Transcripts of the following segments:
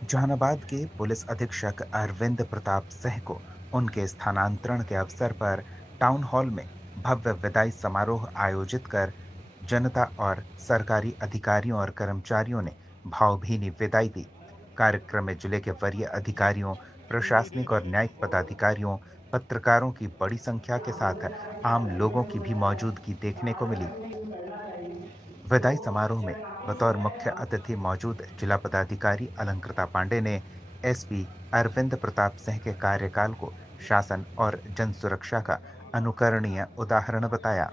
जहानाबाद के पुलिस अधीक्षक अरविंद प्रताप सिंह को उनके स्थानांतरण के अवसर पर टाउन हॉल में भव्य विदाई समारोह आयोजित कर जनता और सरकारी अधिकारियों और कर्मचारियों ने भावभीनी विदाई दी। कार्यक्रम में जिले के वरीय अधिकारियों, प्रशासनिक और न्यायिक पदाधिकारियों, पत्रकारों की बड़ी संख्या के साथ आम लोगों की भी मौजूदगी देखने को मिली। विदाई समारोह में बतौर मुख्य अतिथि मौजूद जिला पदाधिकारी अलंकृता पांडे ने एसपी अरविंद प्रताप सिंह के कार्यकाल को शासन और जन सुरक्षा का अनुकरणीय उदाहरण बताया।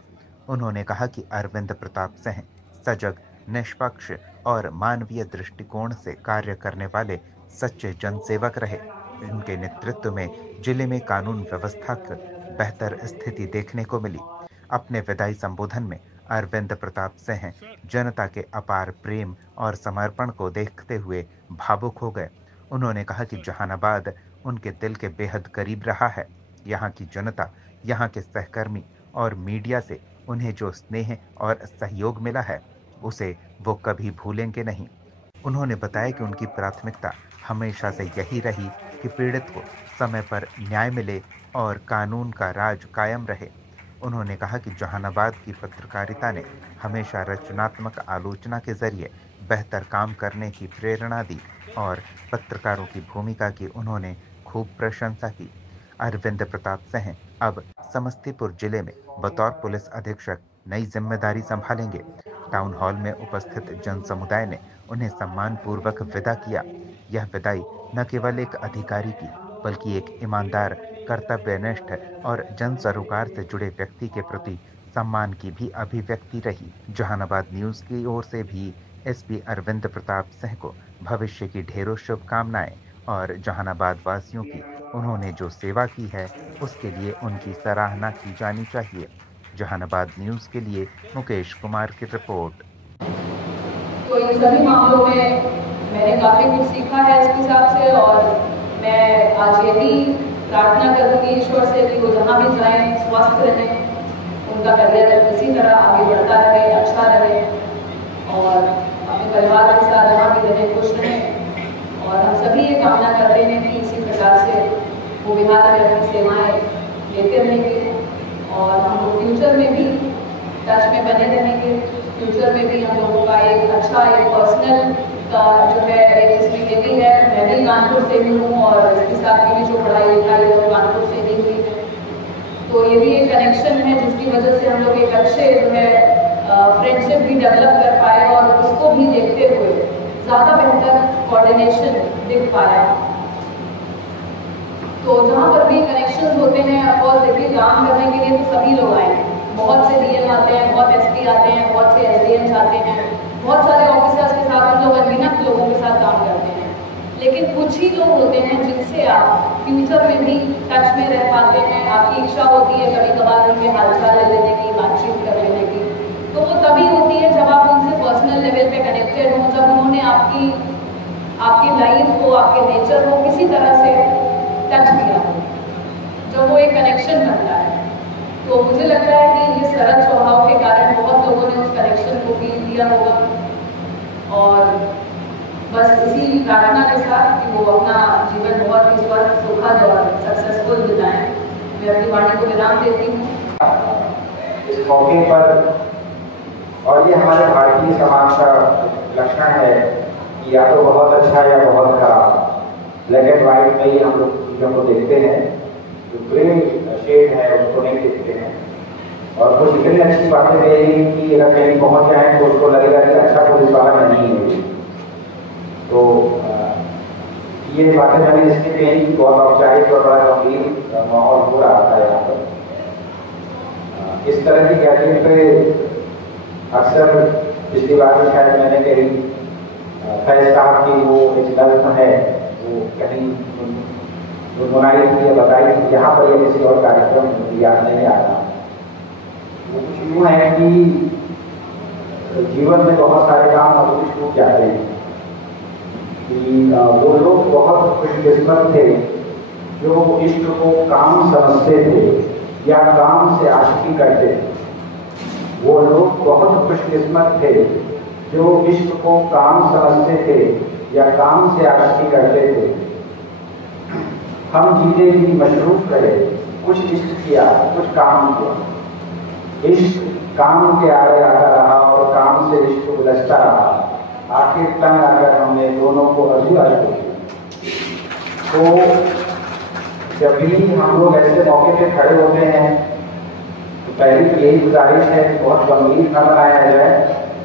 उन्होंने कहा कि अरविंद प्रताप सिंह सजग, निष्पक्ष और मानवीय दृष्टिकोण से कार्य करने वाले सच्चे जनसेवक रहे। उनके नेतृत्व में जिले में कानून व्यवस्था की बेहतर स्थिति देखने को मिली। अपने विदाई संबोधन में अरविंद प्रताप सिंह जनता के अपार प्रेम और समर्पण को देखते हुए भावुक हो गए। उन्होंने कहा कि जहानाबाद उनके दिल के बेहद करीब रहा है। यहाँ की जनता, यहाँ के सहकर्मी और मीडिया से उन्हें जो स्नेह और सहयोग मिला है, उसे वो कभी भूलेंगे नहीं। उन्होंने बताया कि उनकी प्राथमिकता हमेशा से यही रही कि पीड़ित को समय पर न्याय मिले और कानून का राज कायम रहे। उन्होंने कहा कि जहानाबाद की पत्रकारिता ने हमेशा रचनात्मक आलोचना के जरिए बेहतर काम करने की प्रेरणा दी और पत्रकारों की भूमिका की उन्होंने खूब प्रशंसा की। अरविंद प्रताप सिंह अब समस्तीपुर जिले में बतौर पुलिस अधीक्षक नई जिम्मेदारी संभालेंगे। टाउन हॉल में उपस्थित जन समुदाय ने उन्हें सम्मान पूर्वक विदा किया। यह विदाई न केवल एक अधिकारी की, बल्कि एक ईमानदार, कर्तव्यनिष्ठ और जन सरोकार से जुड़े व्यक्ति के प्रति सम्मान की भी अभिव्यक्ति रही। जहानाबाद न्यूज की ओर से भी एसपी अरविंद प्रताप सिंह को भविष्य की ढेरों शुभकामनाएं और जहानाबाद वासियों की उन्होंने जो सेवा की है, उसके लिए उनकी सराहना की जानी चाहिए। जहानाबाद न्यूज के लिए मुकेश कुमार की रिपोर्ट। तो इन सभी मामलों में मैंने काफ़ी कुछ सीखा है इसके हिसाब से, और मैं आज यही प्रार्थना करूँगी ईश्वर से कि वो जहाँ भी जाएं स्वस्थ रहें, उनका करियर इसी तरह आगे बढ़ता रहे, अच्छा रहे, और अपने परिवार के साथ जहाँ भी रहें खुश रहें। और हम सभी ये कामना करते हैं कि इसी प्रकार से वो बिहार में अपनी सेवाएँ लेते रहेंगे और हम लोग फ्यूचर में भी टच में बने रहेंगे। फ्यूचर में भी हम लोगों का एक अच्छा एक पर्सनल का जो है एक इसमें ये भी है, मैं भी कानपुर से ही हूँ और इसके साथ भी जो पढ़ाई लिखाई है वो कानपुर से ही हुई है, तो ये भी एक कनेक्शन है जिसकी वजह से हम लोग एक अच्छे जो है फ्रेंडशिप भी डेवलप कर पाए और उसको भी देखते हुए ज़्यादा बेहतर कोऑर्डिनेशन दिख पाया। तो जहाँ पर भी कनेक्शंस होते हैं, ऑफकोर्स देखिए काम करने के लिए तो सभी लोग आए हैं, बहुत से डीएम आते हैं, बहुत एसपी आते हैं, बहुत से एसडीएम्स आते हैं, बहुत सारे ऑफिसर्स के साथ हम लोग अनगिनत लोगों के साथ काम करते हैं, लेकिन कुछ ही लोग होते हैं जिनसे आप फ्यूचर में भी टच में रह पाते हैं। आपकी इच्छा होती है कभी कभार उनके हालचाल ले लेने की, बातचीत कर लेने की, तो वो तभी होती है जब आप उनसे पर्सनल लेवल पे कनेक्टेड हों, जब उन्होंने आपकी लाइफ को, आपके नेचर को किसी तरह से टच किया हो, जब वो एक कनेक्शन बनता है। तो मुझे लगता है कि ये सरल स्वभाव के कारण बहुत लोगों ने उस कनेक्शन को फील किया होगा, और बस इसी प्रार्थना के साथ कि वो अपना जीवन बहुत ही स्वस्थ, सुखद और सक्सेसफुल बिताएं। मैं अपनी वाणी को विराम देती हूँ इस मौके पर। और ये हमारे भारतीय समाज का लक्षण है कि या तो बहुत अच्छा या बहुत खराब, ब्लैक एंड व्हाइट में ही हम लोग चीज़ों को देखते हैं, जो ग्रे शेड है उसको नहीं देखते हैं। और कुछ इतनी अच्छी बातें रही कि अगर कहीं पहुँच जाए तो उसको लगेगा कि अच्छा पुलिस वाला नहीं है। तो ये बातें मैंने इसलिए कही कि बहुत औपचारिक और बड़ा गंभीर माहौल हो रहा था यहाँ पर। इस तरह की गैदरिंग पे अक्सर पिछली बार भी शायद मैंने कही फैज साहब की वो एक नज्म है, वो कहीं बुनाई थी या बताई थी, यहाँ पर यह किसी और कार्यक्रम मुझे याद नहीं आता। वो कुछ यूँ है कि जीवन में बहुत सारे काम अधूरे छूट जाते हैं, कि वो लोग बहुत खुशकिस्मत थे जो इश्क को काम समझते थे या काम से आशिकी करते थे। वो लोग बहुत खुशकिस्मत थे जो इश्क को काम समझते थे या काम से आसक्ति करते थे, हम जीते जी मशरूफ रहे, कुछ इश्क किया, कुछ काम किया। इश्क काम के आगे आता रहा और काम से इश्क उलझता रहा। आखिर तंग आकर हमने दोनों को अधूरा छोड़ दिया। तो जब भी हम लोग ऐसे मौके पे खड़े होते हैं तो पहली तो यही गुजारिश है कि बहुत गंभीर न बनाया जाए,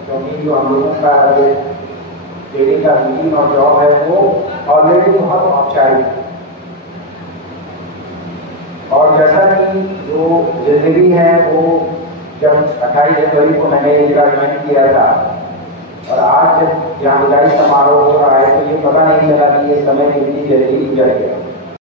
क्योंकि जो हम लोगों का डेली का रूटीन और जॉब है वो ऑलरेडी बहुत औपचारिक है। और जैसा कि जो जिंदगी है वो जब 28 जनवरी को मैंने इनका ज्वाइन किया था और आज जब यहाँ विदाई समारोह हो रहा है तो ये पता नहीं चला कि ये समय कितनी जल्दी गुजर गया।